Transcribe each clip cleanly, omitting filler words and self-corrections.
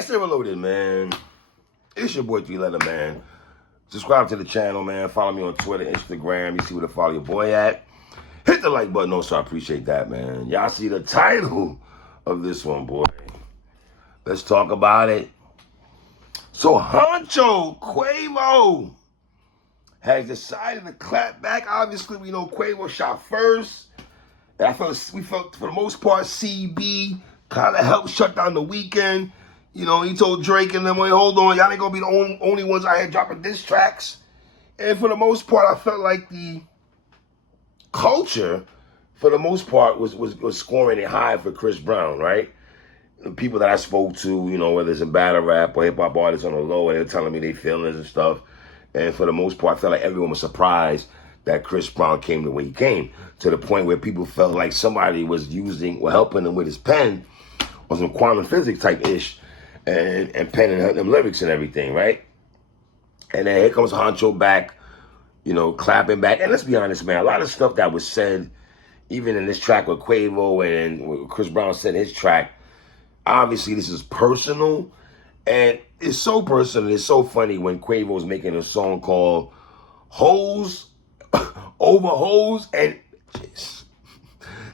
PSA Reloaded, man. It's your boy 3 Letter, man. Subscribe to the channel, man. Follow me on Twitter, Instagram. You see where to follow your boy at. Hit the like button also. I appreciate that, man. Y'all see the title of this one, boy. Let's talk about it. So Quavo has decided to clap back. Obviously, we know Quavo shot first. And we felt for the most part, CB kind of helped shut down the weekend. You know, he told Drake and them, wait, hold on, y'all ain't gonna be the only ones out here dropping diss tracks. And for the most part, I felt like the culture, for the most part, was scoring it high for Chris Brown, right? The people that I spoke to, you know, whether it's a battle rap or hip-hop artists on the low, they were telling me their feelings and stuff. And for the most part, I felt like everyone was surprised that Chris Brown came the way he came, to the point where people felt like somebody was using or helping him with his pen or some quantum physics type ish and penning them lyrics and everything, right? And then here comes H0es back, you know, clapping back. And let's be honest, man, a lot of stuff that was said, even in this track with Quavo and Chris Brown said in his track, obviously this is personal. And it's so personal, it's so funny when Quavo's making a song called H0es, Over H0es and tches.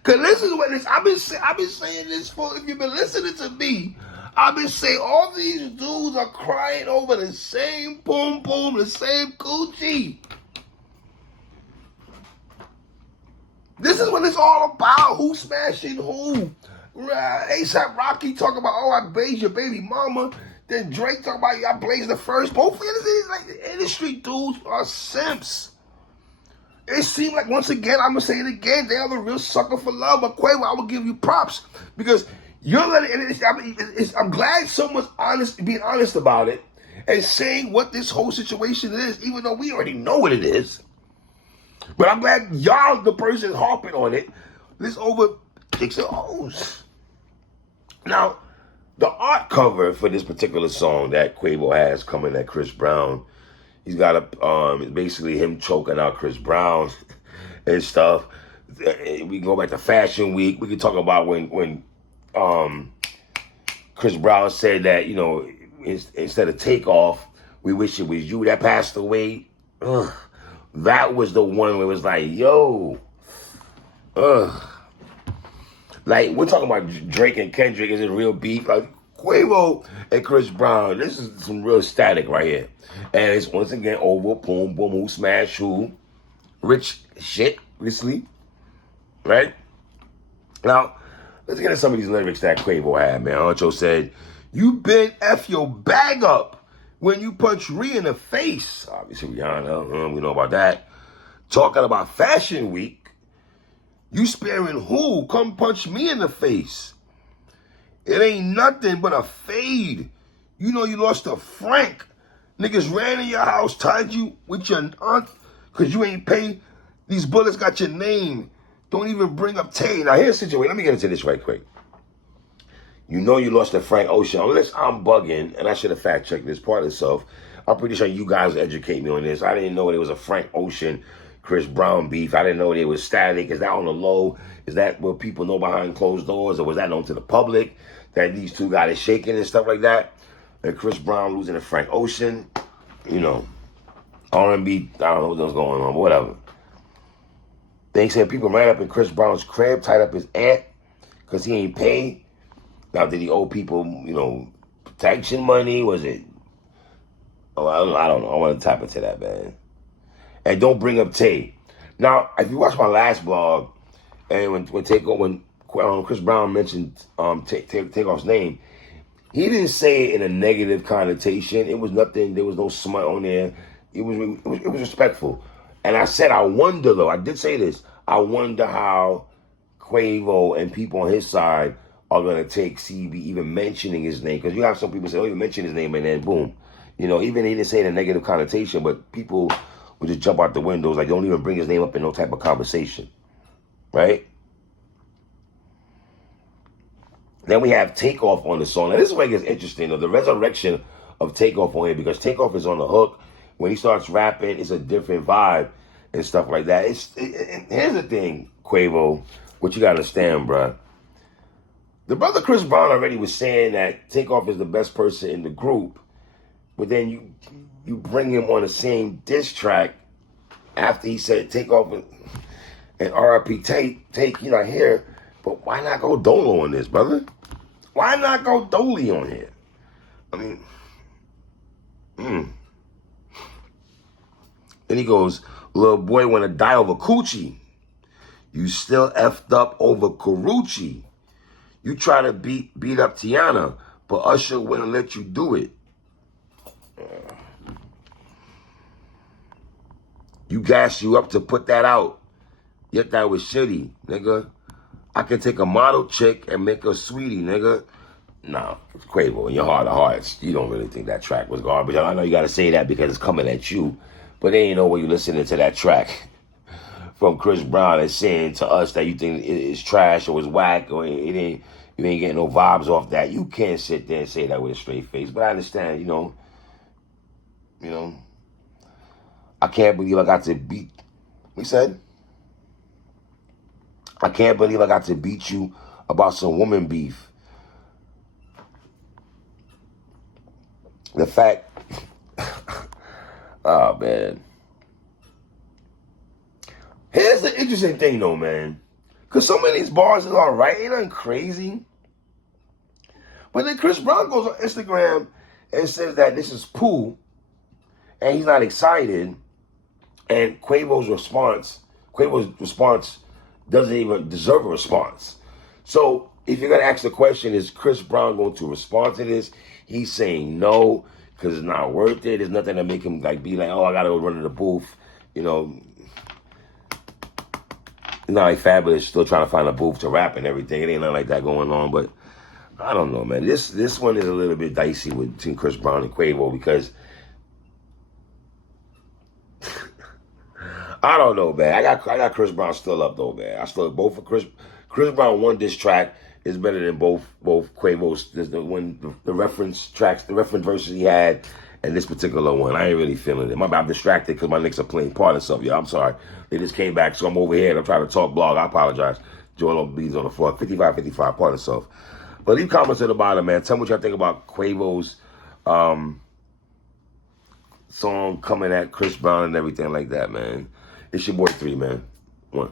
Cause listen to what this, I've been saying this for, if you've been listening to me, I've been saying all these dudes are crying over the same boom boom, the same coochie. This is what it's all about. Who's smashing who? A$AP Rocky talking about, oh, I blazed your baby mama. Then Drake talking about, I blazed the first. Both of these, like, the industry dudes are simps. It seemed like, once again, I'm going to say it again, they are the real sucker for love. But Quavo, I will give you props. Because you're letting, I'm glad someone's being honest about it and saying what this whole situation is, even though we already know what it is. But I'm glad y'all, the person harping on it, this over H0es. Now, the art cover for this particular song that Quavo has coming at Chris Brown, he's got it's basically him choking out Chris Brown and stuff. We can go back to Fashion Week. We can talk about when Chris Brown said that, you know, instead of Takeoff, we wish it was you that passed away. Ugh. That was the one where it was like, yo, like, we're talking about Drake and Kendrick. Is it real beef? Like, Quavo and Chris Brown, this is some real static right here. And it's, once again, over, boom, boom, who smash who. Rich shit, obviously. Right? Now, let's get into some of these lyrics that Quavo had, man. H0es said, you been F your bag up when you punch Ree in the face. Obviously, Rihanna, we know about that. Talking about Fashion Week. You sparing who? Come punch me in the face. It ain't nothing but a fade. You know you lost to Frank. Niggas ran in your house, tied you with your aunt because you ain't pay. These bullets got your name. Don't even bring up Tay. Now here's the situation. Let me get into this right quick. You know you lost to Frank Ocean. Unless I'm bugging, and I should have fact checked this part of itself. I'm pretty sure you guys educate me on this. I didn't know there was a Frank Ocean Chris Brown beef. I didn't know it was static. Is that on the low? Is that what people know behind closed doors? Or was that known to the public that these two got it shaking and stuff like that? And Chris Brown losing to Frank Ocean, you know, R&B, I don't know what was going on, but whatever. They said people ran up in Chris Brown's crib, tied up his aunt because he ain't paid. Now, did he owe people, you know, protection money? Was it? Oh, I don't know. I want to tap into that, man. And don't bring up Tay. Now, if you watch my last blog, and when Chris Brown mentioned Takeoff's name, he didn't say it in a negative connotation. It was nothing. There was no smut on there. It was respectful. And I said, I wonder though. I did say this. I wonder how Quavo and people on his side are gonna take CB even mentioning his name, because you have some people say, "Oh, even mention his name," and then boom, you know. Even he didn't say it in a negative connotation, but people would just jump out the windows, like, don't even bring his name up in no type of conversation, right? Then we have Takeoff on the song. Now this is where it gets interesting, though. The resurrection of Takeoff on here, because Takeoff is on the hook. When he starts rapping, it's a different vibe and stuff like that. Here's the thing, Quavo, what you gotta understand, bruh. The brother Chris Brown already was saying that Takeoff is the best person in the group, but then you bring him on the same diss track after he said Takeoff and RIP Take, you're not here, but why not go Dolo on this, brother? Why not go Dolly on here? I mean, Then he goes, little boy wanna die over coochie. You still effed up over Karuchi. You try to beat up Tiana, but Usher wouldn't let you do it. You gassed you up to put that out. Yet that was shitty, nigga. I can take a model chick and make her sweetie, nigga. Nah, Quavo, in your heart of hearts, you don't really think that track was garbage. I know you gotta say that because it's coming at you, but they ain't know when you listening to that track from Chris Brown and saying to us that you think it's trash or it's whack or you ain't getting no vibes off that. You can't sit there and say that with a straight face. But I understand, you know, I can't believe I got to beat. He said, I can't believe I got to beat you about some woman beef. The fact, oh man. Here's the interesting thing though, man. Because some of these bars is all right, ain't nothing crazy. But then Chris Brown goes on Instagram and says that this is poo, and he's not excited. And Quavo's response doesn't even deserve a response. So if you're gonna ask the question, is Chris Brown going to respond to this? He's saying no, because it's not worth it. There's nothing to make him like be like, oh, I gotta go run to the booth. You know, it's not like Fabulous still trying to find a booth to rap and everything. It ain't nothing like that going on, but I don't know, man. This one is a little bit dicey between Chris Brown and Quavo because I don't know, man. I got Chris Brown still up though, man. I still both for Chris Brown won this track is better than both Quavo's the reference tracks, the reference verses he had, and this particular one. I ain't really feeling it. I'm distracted because my Knicks are playing part of something. Yeah, I'm sorry. They just came back, so I'm over here and I'm trying to talk blog. I apologize. Joel B's on the floor. 55-55, part of self. But leave comments at the bottom, man. Tell me what y'all think about Quavo's song coming at Chris Brown and everything like that, man. It's your boy 3, man. 1.